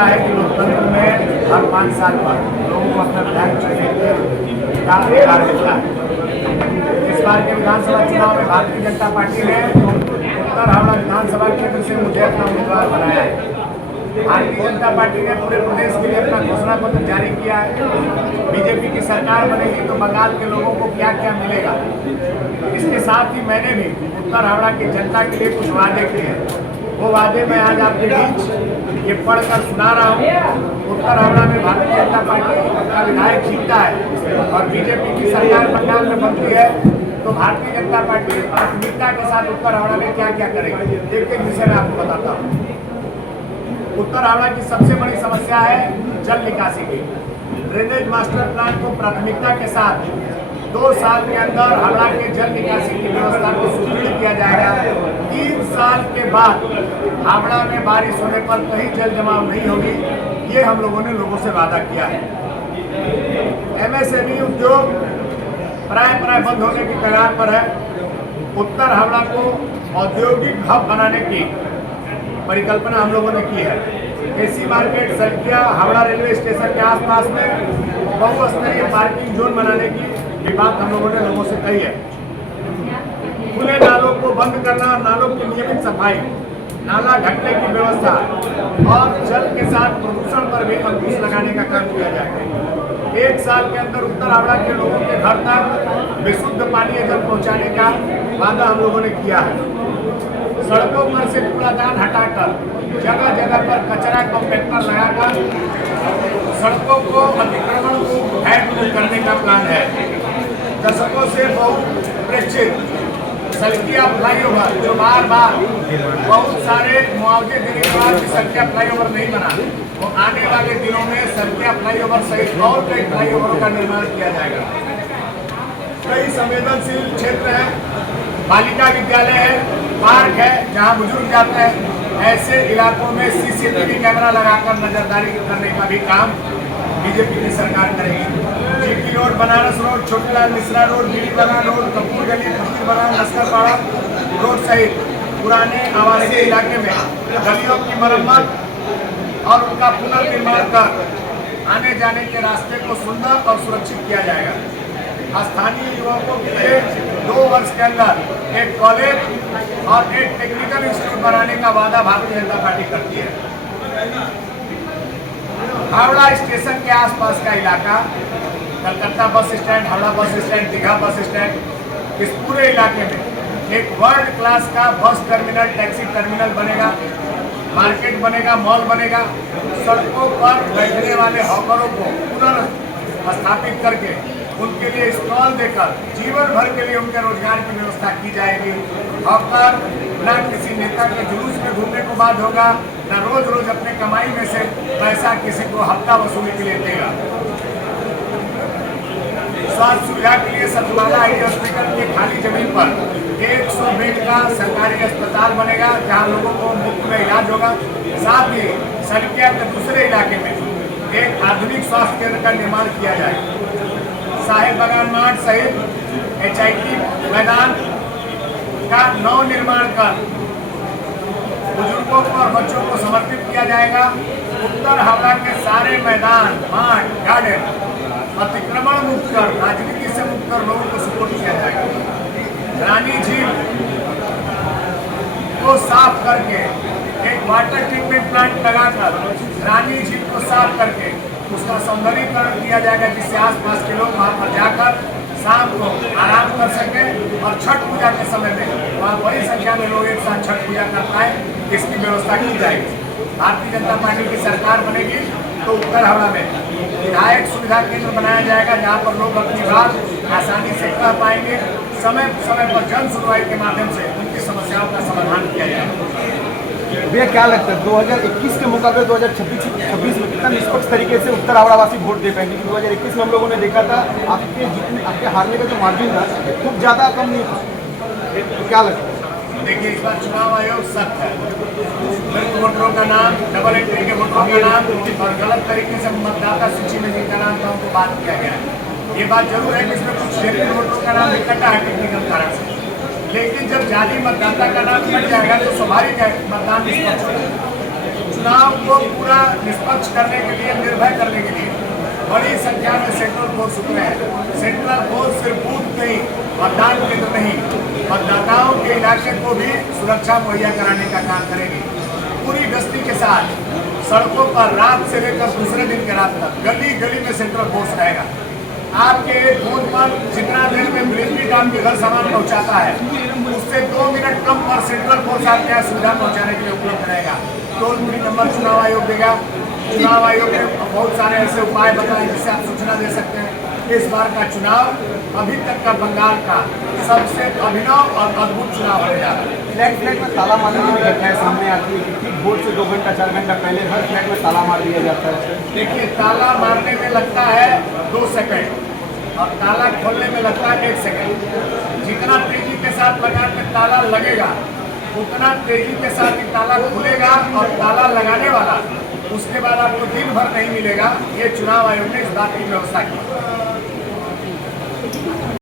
पता है कि लोकतंत्र में हर 5 साल पर लोगों को अपना विधायक चुनने का अधिकार मिलता है। इस बार के विधानसभा चुनाव में भारतीय जनता पार्टी ने उत्तर हावड़ा विधानसभा क्षेत्र से मुझे अपना उम्मीदवार बनाया है। भारतीय जनता पार्टी ने पूरे प्रदेश के लिए अपना घोषणा पत्र जारी किया है। बीजेपी की सरकार बनेगी तो बंगाल के लोगों को क्या क्या मिलेगा। इसके साथ ही मैंने भी उत्तर हावड़ा की जनता के लिए कुछ वादे किए हैं। वो वादे मैं आज आपके बीच ये पढ़कर सुना रहा हूँ। उत्तर हावड़ा में भारतीय जनता पार्टी का विधायक जीतता है और बीजेपी की सरकार बंगाल में बनती है तो भारतीय जनता पार्टी प्राथमिकता के साथ उत्तर हावड़ा में क्या क्या करेगी, एक एक विषय में आपको बताता हूँ। उत्तर हावड़ा की सबसे बड़ी समस्या है जल निकासी की। ड्रेनेज मास्टर प्लान को प्राथमिकता के साथ 2 साल के अंदर हावड़ा के जल निकासी की व्यवस्था को सुदृढ़ किया जाएगा। 3 साल के बाद हावड़ा में बारिश होने पर कहीं जल जमाव नहीं होगी, ये हम लोगों ने लोगों से वादा किया है। MSME उद्योग प्राय बंद होने की कगार पर है। उत्तर हावड़ा को औद्योगिक हब बनाने की परिकल्पना हम लोगों ने की है। एसी मार्केट, सड़किया, हावड़ा रेलवे स्टेशन के आसपास में बहुस्तरीय पार्किंग जोन बनाने की भी बात हम लोगों ने लोगों से कही है। खुले नालों को बंद करना, नालों की नियमित सफाई, नाला ढकने की व्यवस्था और जल के साथ प्रदूषण पर भी अंकुश लगाने का काम किया जाएगा। 1 साल के अंदर उत्तर हावड़ा के लोगों के घर तक विशुद्ध पानीय जल पहुंचाने का वादा हम लोगों ने किया है। सड़कों पर से कूड़ादान हटाकर जगह जगह पर कचरा कॉम्पैक्टर लगाकर सड़कों को अतिक्रमण को दूर करने का प्लान है। दशकों से बहुप्रेक्षित सड़किया फ्लाईओवर जो बार बहुत सारे मुआवजे देने के बाद भी सड़किया फ्लाईओवर नहीं बना, वो आने वाले दिनों में सड़किया फ्लाईओवर सहित और कई फ्लाईओवरों का निर्माण किया जाएगा। कई संवेदनशील क्षेत्र है, बालिका विद्यालय है, पार्क है जहां बुजुर्ग जाते हैं। ऐसे इलाकों में CCTV कैमरा लगाकर नजरदारी करने का भी काम बीजेपी की सरकार करेगी। GT road, Banaras road, Chhotelal Mishra road, Giri Bana road, Kapoor गली, फकीर बना, लश्करपाड़ा रोड सहित पुराने आवासीय इलाके में गलियों की मरम्मत और उनका पुनर्निर्माण कर आने जाने के रास्ते को सुंदर और सुरक्षित किया जाएगा। स्थानीय युवकों के लिए 2 वर्ष के अंदर एक कॉलेज और एक टेक्निकल इंस्टीट्यूट बनाने का वादा भारतीय जनता पार्टी करती है। हावड़ा स्टेशन के आसपास का इलाका, Calcutta bus stand, Howrah bus stand, Digha bus stand, इस पूरे इलाके में एक वर्ल्ड क्लास का बस टर्मिनल, टैक्सी टर्मिनल बनेगा, मार्केट बनेगा, मॉल बनेगा। सड़कों पर बैठने वाले हॉकरों को पुनर्स्थापित करके उनके लिए स्टॉल देकर जीवन भर के लिए उनके रोजगार की व्यवस्था की जाएगी। हॉकर न किसी नेता के जुलूस में घूमने को बाद होगा, न रोज रोज अपने कमाई में से पैसा किसी को हफ्ता वसूली के लिए देगा। स्वास्थ्य सुविधा के लिए सतुवाला आई हॉस्पिटल की खाली जमीन पर 100 बेड का सरकारी अस्पताल बनेगा जहां लोगों को मुफ्त में इलाज होगा। साथ ही सड़किया के दूसरे इलाके में एक आधुनिक स्वास्थ्य केंद्र का निर्माण किया जाएगा। साहेब बगान मार्ट सहित HIT मैदान का नव निर्माण कर बुजुर्गों को और बच्चों को समर्पित किया जाएगा। उत्तर हावड़ा के सारे मैदान, मार्ट, गार्डन अतिक्रमण मुक्त कर, राजनीति से मुक्त कर लोगों को सपोर्ट किया जाएगा। रानी झील को साफ करके एक वाटर ट्रीटमेंट प्लांट लगाकर रानी झील को साफ करके उसका सौंदर्यीकरण किया जाएगा, जिससे आसपास के लोग वहाँ पर जाकर शाम को आराम कर सकें और छठ पूजा के समय में वहाँ बड़ी संख्या में लोग एक साथ छठ पूजा कर पाए, इसकी व्यवस्था की जाएगी। भारतीय जनता पार्टी की सरकार बनेगी तो उत्तर हावड़ा में विधायक सुविधा केंद्र बनाया जाएगा जहाँ पर लोग अपनी बात आसानी से कह पाएंगे। समय पर जन सुनवाई के माध्यम से उनकी समस्याओं का समाधान किया जाएगा। भैया क्या लगता है 2021 के मुकाबले 2026 में कितना निष्पक्ष तरीके से उत्तर हावड़ा वासी वोट दे पाएंगे? 2021 में हम लोगों ने देखा था आपके हारने का जो मार्जिन था खूब ज़्यादा कम नहीं था, तो क्या लगता है? देखिए, इस बार चुनाव आयोग सख्त है। मृत वोटरों का नाम, डबल एंट्री के वोटरों का नाम और गलत तरीके से मतदाता सूची में जिनका नाम था उनको बात किया गया है। ये बात जरूर है कि इसमें कुछ जेन्युइन वोटरों का नाम निकटा है टेक्निकल कारण से, लेकिन जब जाली मतदाता का नाम कट जाएगा तो स्वाभाविक है मतदान निष्पक्ष होगा। चुनाव को पूरा निष्पक्ष करने के लिए, निर्भय करने के लिए बड़ी संख्या में सेंट्रल फोर्स उतरे हैं। सेंट्रल फोर्स सिर्फ बूथ नहीं, मतदान केंद्र नहीं, मतदाताओं के इलाके को भी सुरक्षा मुहैया कराने का काम करेगी। पूरी गश्ती के साथ सड़कों पर रात से लेकर दूसरे दिन के रात तक गली गली में सेंट्रल फोर्स रहेगा। आपके फोन पर जितना देर में ब्लिंकिट आपके घर सामान पहुंचाता है, उससे 2 मिनट कम पर सेंट्रल फोर्स आपके यहाँ सुविधा पहुंचाने के लिए उपलब्ध रहेगा। टोल फ्री नंबर चुनाव आयोग देगा। चुनाव आयोग ने बहुत सारे ऐसे उपाय बताए जिससे आप सूचना दे सकते हैं। इस बार का चुनाव अभी तक का बंगाल का सबसे अभिनव और अद्भुत चुनाव होने जा रहा है। फ्लैट में ताला मारने की घटनाएं सामने आती है कि ठीक वोट से 2 घंटा 4 घंटा पहले हर फ्लैट में ताला मार दिया जाता है। देखिए, ताला मारने में लगता है 2 सेकंड और ताला खोलने में लगता है 1 सेकंड। जितना तेजी के साथ लगा के ताला लगेगा, उतना तेजी के साथ ही ताला खुलेगा और ताला लगाने वाला उसके बाद आपको दिन भर नहीं मिलेगा। ये चुनाव आयोग ने इस बात की व्यवस्था की।